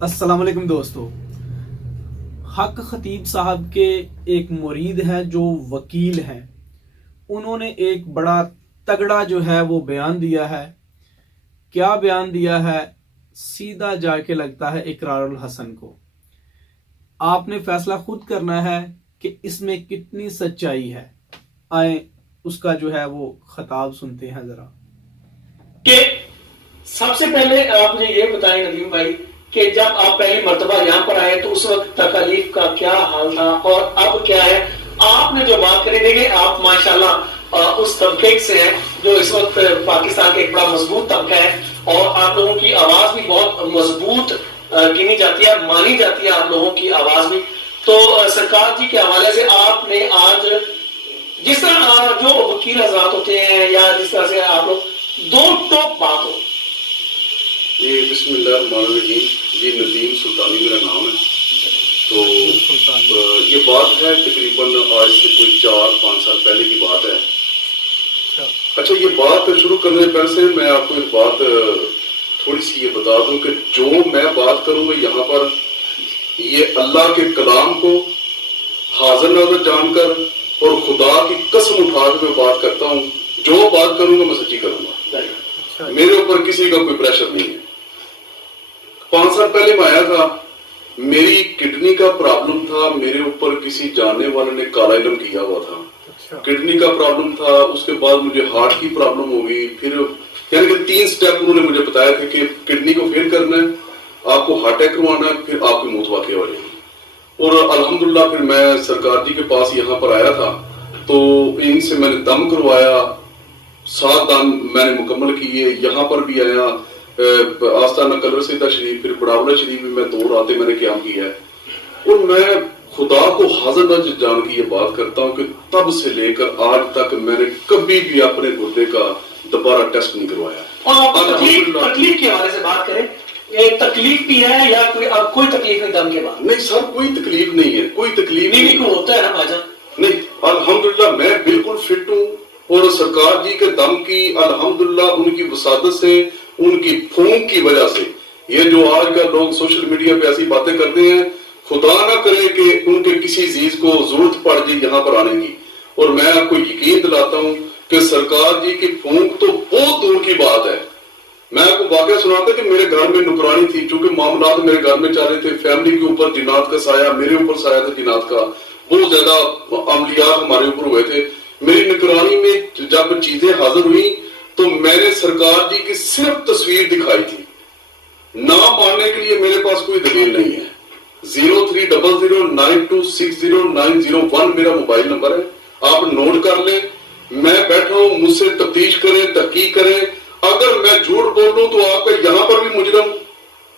अस्सलाम वालेकुम दोस्तों। हक खतीब साहब के एक मुरीद हैं जो वकील हैं, उन्होंने एक बड़ा तगड़ा जो है वो बयान दिया है। क्या बयान दिया है? सीधा जाके लगता है इकरारुल हसन को। आपने फैसला खुद करना है कि इसमें कितनी सच्चाई है। आए उसका जो है वो खताब सुनते हैं जरा। कि सबसे पहले आप मुझे ये बताएं नदीम भाई कि जब आप पहली मर्तबा यहाँ पर आए तो उस वक्त तकलीफ का क्या हाल था और अब क्या है। आपने जो बात करी, देखिए आप माशाल्लाह उस तबके से हैं जो इस वक्त पाकिस्तान के एक बड़ा मजबूत तबका है और आप लोगों की आवाज भी बहुत मजबूत गिनी जाती है, मानी जाती है आप लोगों की आवाज भी। तो सरकार जी के हवाले से आपने आज जिस तरह जो वकील हजरात होते हैं या जिस तरह से आप लोग दो टॉप बात हो। जी बिस्मिल्लाहिर्रहमानिर्रहीम। जी नदीम सुल्तानी मेरा नाम है। तो ये बात है तकरीबन आज से कोई 4-5 साल पहले की बात है। अच्छा, ये बात शुरू करने से पहले मैं आपको एक बात थोड़ी सी ये बता दूं कि जो मैं बात करूंगा यहाँ पर, ये अल्लाह के कलाम को हाजिर नाज़िर जानकर और खुदा की कसम उठा के मैं बात करता हूँ। जो बात करूंगा मैं सच्ची करूंगा, मेरे ऊपर किसी का कोई प्रेशर नहीं है। 5 साल पहले मैं आया था, मेरी किडनी का प्रॉब्लम था, मेरे ऊपर किसी जानने वाले ने काला इल्म किया हुआ था। किडनी का प्रॉब्लम था, उसके बाद मुझे हार्ट की प्रॉब्लम हो गई। फिर यानी कि 3 स्टेप उन्होंने मुझे बताया था कि किडनी को फेल करना है, आपको हार्ट अटैक करवाना है, फिर आपकी मौत वाकई हो जाएगी। और अल्हम्दुलिल्लाह फिर मैं सरकार जी के पास यहाँ पर आया था, तो इनसे मैंने दम करवाया, 7 दम मैंने मुकम्मल किए। यहाँ पर भी आया, आस्ताना कलर सीता शरीफ, फिर बड़ावला शरीफ में 2 रातें मैंने क्याम किया है। और मैं खुदा को हाजिर नाज़िर जान की ये बात करता हूँ कि तब से लेकर आज तक मैंने कभी भी अपने गुर्दे का दोबारा टेस्ट नहीं करवाया। और तकलीफ के हवाले से बात करें, ये तकलीफ भी है या कोई अब कोई तकलीफ नहीं दम के बाद? नहीं सर, कोई तकलीफ नहीं है, कोई तकलीफ नहीं को होता है ना भाईजान? नहीं, अल्हम्दुलिल्लाह मैं बिल्कुल फिट हूँ और सरकार जी के दम की अल्हम्दुलिल्लाह उनकी वसादत से, उनकी फूंक की वजह से, ये जो आजकल लोग सोशल मीडिया पे ऐसी बातें करते हैं, खुदा ना करे कि उनके किसी चीज को जरूरत पड़ जाए यहाँ पर आने की। और मैं आपको यकीन दिलाता हूँ कि सरकार जी की फूंक तो बहुत दूर की बात है। मैं आपको वाकया सुनाता कि मेरे घर में नुकरानी थी, चूंकि मामला मेरे घर में चल रहे थे, फैमिली के ऊपर जिन्नात का साया, मेरे ऊपर साया था जिन्नात का, बहुत ज्यादा अमलियात हमारे ऊपर हुए थे। मेरी निगरानी में जब चीजें हाजिर हुई तो मैंने सरकार जी की सिर्फ तस्वीर दिखाई थी। ना मानने के लिए मेरे पास कोई दलील नहीं है। 030092609001 मेरा मोबाइल नंबर है, आप नोट कर ले। मैं बैठा हूं, मुझसे तफ्तीश करें, तहकीक करें। अगर मैं झूठ बोल दूं तो आपका यहां पर भी मुजरम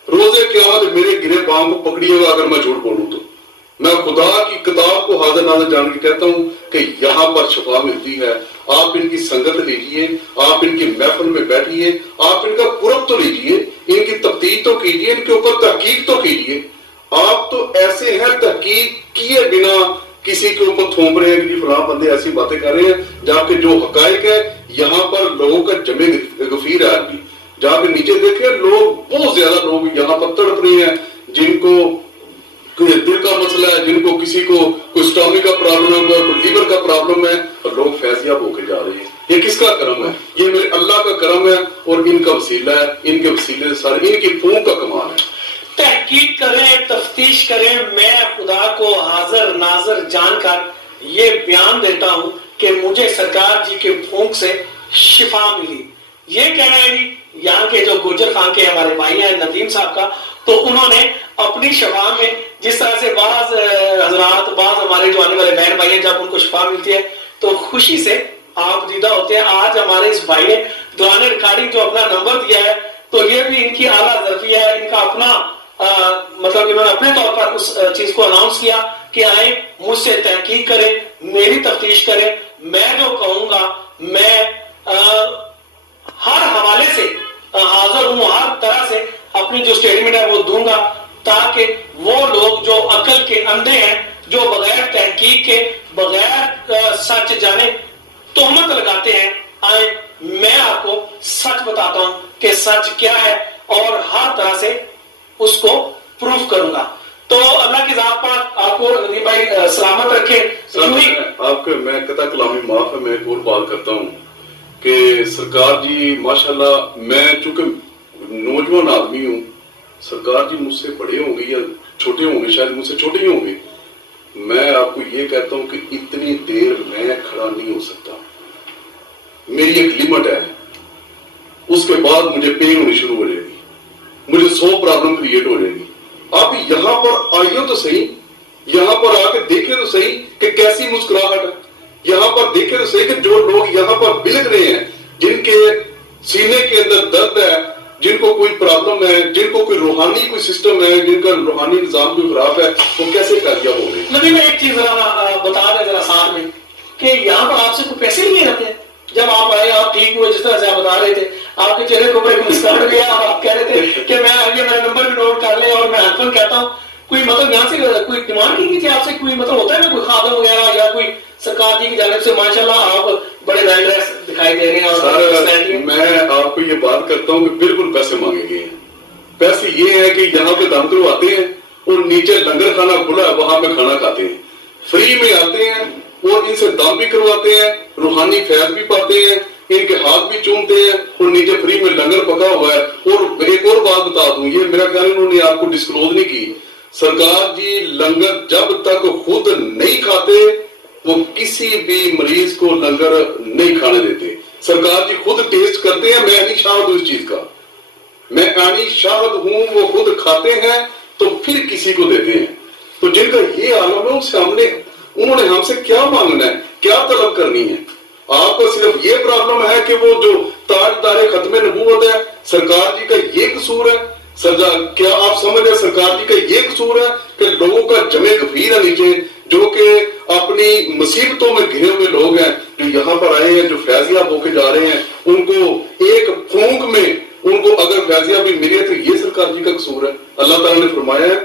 रोजे क़यामत मेरे गिरे पांव को पकड़िएगा। अगर मैं झूठ बोलूं तो मैं खुदा की किताब को हाजिर नाज़िर जान के कहता हूं कि यहाँ पर शफा मिलती है। आप इनकी संगत लीजिए, आप इनकी महफिल में बैठिए, आप इनका कुर्ब तो लीजिए, इनकी तफ्तीश तो कीजिए, इनके ऊपर तहकीक तो कीजिए। आप तो ऐसे हैं, तहकीक किए बिना किसी के ऊपर थोप रहे हैं कि फलां बंदे ऐसी बातें कर रहे हैं, जबकि जो हकायक है यहाँ पर लोगों का जमे गफीर है। आदमी जाके नीचे देखे, लोग बहुत ज्यादा लोग यहाँ पर तड़प रहे हैं, जिनको कोई दिल का मसला है, जिनको किसी को कोई स्टॉमिक का प्रॉब्लम है, कोई लीवर का प्रॉब्लम है, और लोग फैजियाब होकर जा रहे हैं। ये किसका करम है? ये मेरे अल्लाह का करम है और इनका वसीला है। इनके वसीले से सारे, इनकी फूंक का कमाल है। तहकीक करें, तफ्तीश करें। मैं खुदा को हाजिर नाज़िर जानकर ये बयान देता हूं कि मुझे सरकार जी के फूंक से शिफा मिली। ये कहना है जी यहाँ के जो गुजर खान के हमारे भाई हैं नदीम साहब का, तो उन्होंने अपनी शफा में जिस तरह से बाज हजरात, बाज हमारे जो आने वाले बहन भाई हैं, जब उनको शफा मिलती है तो खुशी से आप दीदा होते हैं। आज हमारे इस भाई ने दुआने रिकॉर्डिंग जो अपना नंबर दिया है, तो ये भी इनकी आला ज़र्फी है, इनका अपना मतलब इन्होंने अपने तौर पर उस चीज को अनाउंस किया कि आए मुझसे तहकीक करें, मेरी तफ्तीश करें। मैं जो कहूंगा मैं हर हवाले से हाजिर हूं, हर तरह से अपनी जो स्टेटमेंट है वो दूंगा, ताकि वो लोग जो अकल के अंधे हैं, जो बगैर तहकीक के, बगैर सच जाने तोहमत लगाते हैं, आए मैं आपको सच बताता हूं कि सच क्या है और हर तरह से उसको प्रूफ करूंगा। तो अल्लाह की जात पाक आपको नदीम भाई सलामत रखे। मैं कता कलामी माफ है, मैं एक और बात करता हूँ कि सरकार जी माशाल्लाह, मैं चूंकि नौजवान आदमी हूँ, सरकार जी मुझसे बड़े होंगे या छोटे होंगे, शायद मुझसे छोटे ही होंगे, मैं आपको ये कहता हूँ कि इतनी देर मैं खड़ा नहीं हो सकता। मेरी एक लिमिट है, उसके बाद मुझे पेन होनी शुरू हो जाएगी, मुझे 100 प्रॉब्लम क्रिएट हो जाएगी। आप यहाँ पर आइए तो सही, यहाँ पर आके देखें तो सही कि कैसी मुस्कुराहट है, यहाँ पर देखें तो सही कि जो लोग यहाँ पर बिलख रहे हैं, जिनके सीने के अंदर दर्द है, जिनको कोई प्रॉब्लम है, जिनको कोई रूहानी कोई सिस्टम है, जिनका रूहानी निजाम भी खराब है, वो कैसे कामयाब हो गए। नबी मैं एक चीज बता दें जरा साथ में कि यहाँ पर आपसे कोई पैसे नहीं रहते हैं। जब आप आए, आप ठीक हुए, जिस तरह से आप बता रहे थे, आपके चेहरे के ऊपर एक मुस्कुराहट गया, आप कह रहे थे कि मैं आगे मेरा नंबर भी नोट कर ले और मैं हरफन कहता हूँ। कोई मतलब यहाँ से कोई डिमांड नहीं की थी आपसे, कोई मतलब होता है ना कोई खादम वगैरह या कोई सरकार जी की जानिब से? माशाल्लाह आप बड़े वेल ड्रेस दिखाई दे रहे हैं। और मैं आपको ये बात करता हूँ कि बिल्कुल पैसे मांगे गए हैं। पैसे ये है कि यहाँ पे दाम करवाते हैं और नीचे लंगर खाना खुला है, वहां पे खाना खाते हैं, फ्री में आते हैं और इनसे दाम भी करवाते हैं, रूहानी फैज भी पाते हैं, इनके हाथ भी चूमते हैं और नीचे फ्री में लंगर पका हुआ है। और एक और बात बता दूं, ये मेरा ख्याल उन्होंने आपको डिस्क्लोज नहीं की, सरकार जी लंगर जब तक खुद नहीं खाते वो किसी भी मरीज को लंगर नहीं खाने देते। सरकार जी खुद टेस्ट करते हैं, मैं नहीं शाहद हूं इस चीज का, मैं आनी शाहद हूं, वो खुद खाते हैं तो फिर किसी को देते हैं। तो जिनका ये आलम है उनसे उन्होंने हमसे क्या मांगना है, क्या तलब करनी है? आपको सिर्फ ये प्रॉब्लम है कि वो जो ताजदारे खत्मे नबूवत है, सरकार जी का ये कसूर है? क्या आप समझ रहे सरकार जी का ये कसूर है कि लोगों का जमे गफीर है नीचे, जो कि अपनी मुसीबतों में घिरे हुए लोग हैं, जो यहाँ पर आए हैं, जो फैजियाब होके जा रहे हैं, उनको एक फूंक में उनको अगर फैजियाब भी मिले तो ये सरकार जी का कसूर है। अल्लाह ताला ने फरमाया है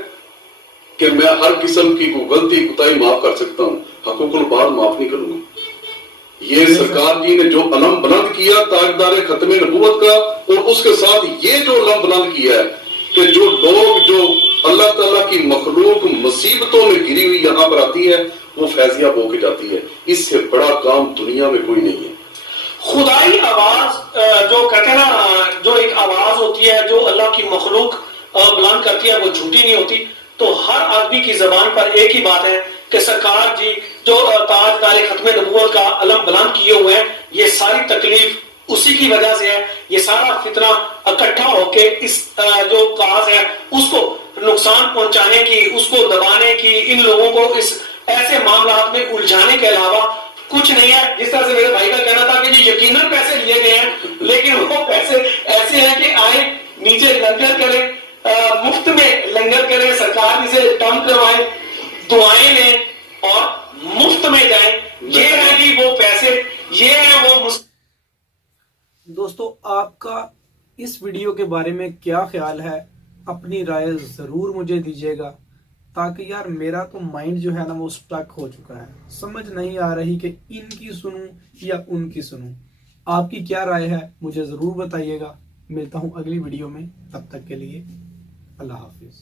कि मैं हर किस्म की गलती कुताही माफ कर सकता हूँ, हकूकुल बात माफ नहीं करूंगा। ये सरकार जी ने जो अलम बुलंद किया ताजदारे खत्मे नबूवत का, और उसके साथ ये जो अलम बुलंद किया है कि जो लोग जो अल्लाह ताला की मखलूक मुसीबतों में गिरी हुई यहाँ पर आती है वो फैजियाब होके जाती है। इससे बड़ा काम दुनिया में कोई नहीं है। खुदाई आवाज जो कहते हैं ना, जो एक आवाज होती है जो अल्लाह की मखलूक बुलंद करती है, वो झूठी नहीं होती। तो हर आदमी की जबान पर एक ही बात है कि सरकार जी जो ताजदारे खत्मे नबूवत का अलम बुलंद किए हुए हैं, ये सारी तकलीफ उसी की वजह से है। ये सारा फितना इकट्ठा होके इस जो काज है उसको नुकसान पहुंचाने की, उसको दबाने की, इन लोगों को इस ऐसे मामलात में उलझाने के अलावा कुछ नहीं है। जिस तरह से मेरे भाई का कहना था कि जी यकीनन पैसे लिए गए हैं, लेकिन वो पैसे ऐसे हैं कि आए नीचे लंगर करें, मुफ्त में लंगर करें, सरकार इसे दम करवाए, दुआएं लें और मुफ्त में जाएं। ये है कि वो पैसे, ये है वो। दोस्तों, आपका इस वीडियो के बारे में क्या ख्याल है? अपनी राय जरूर मुझे दीजिएगा, ताकि यार मेरा तो माइंड जो है ना वो स्टक हो चुका है, समझ नहीं आ रही कि इनकी सुनूं या उनकी सुनूं। आपकी क्या राय है मुझे जरूर बताइएगा। मिलता हूं अगली वीडियो में, तब तक के लिए अल्लाह हाफिज।